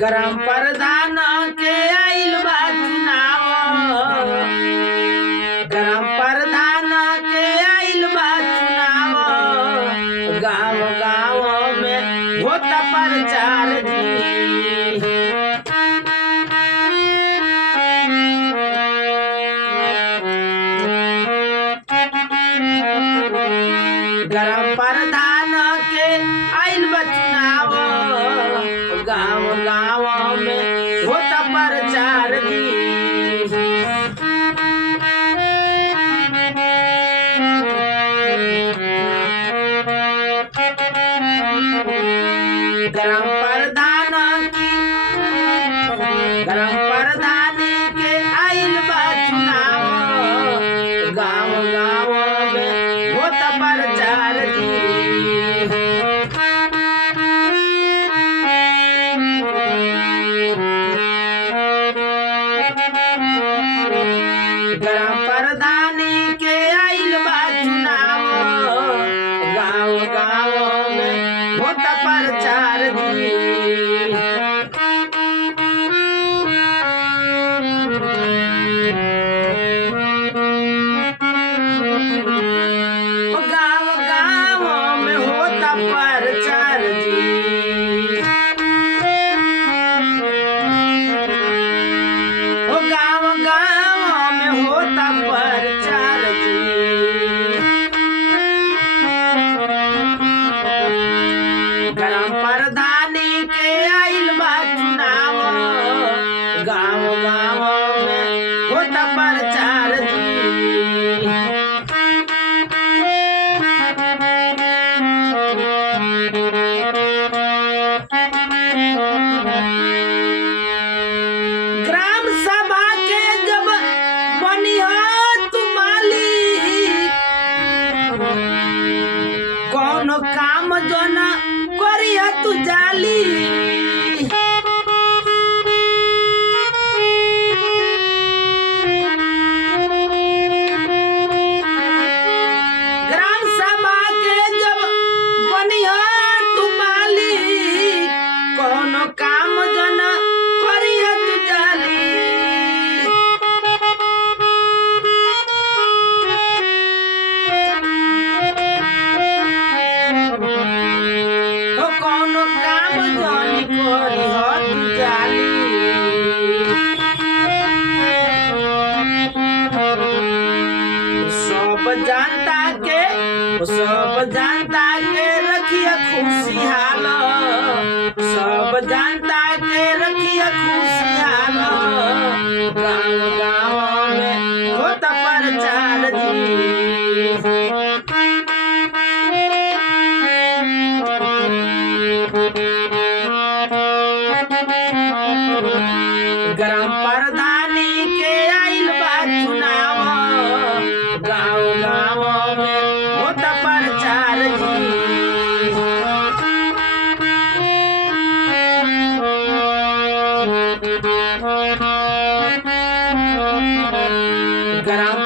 Gram प्रधान के आइल बा चुनाव, ग्राम प्रधान के आइल बा चुनाव, गाँव गाँव में होता प्रचार जी। ग्राम प्रधान के आइल बा चुनाव, गाँव गाँव में होता प्रचार जी। ग्राम प्रधान की ग्राम प्रधान के आइल बा चुनाव, गाँव गाँव में होता प्रचार जी। ग्राम प्रधान के आइल बा चुनाव, गाँव गाँव में होता प्रचार जी। गाँव गाँव में होता प्रचार जी। गाँव गाँव में होता प्रचार जी। ग्राम प्रधान के आइल बा चुनाव, गाँव गाँव में होता प्रचार जी। ग्राम सभा के जब बनिया तू मालिक, कौनो काम जो न करिया तू जाली। ग्राम सभा के जब बनिया तू मालिक, कौनो काम जो न करिया तू जाली। कौनो काम जानी करी हो तू जाली। सब जानता के रखिया खुशहाल, सब जानता के रखिया खुशहाल, गाँव गाँव में होता प्रचार जी। ग्राम प्रधान के आइल बा चुनाव, गाँव गाँव में होता प्रचार जी। ग्राम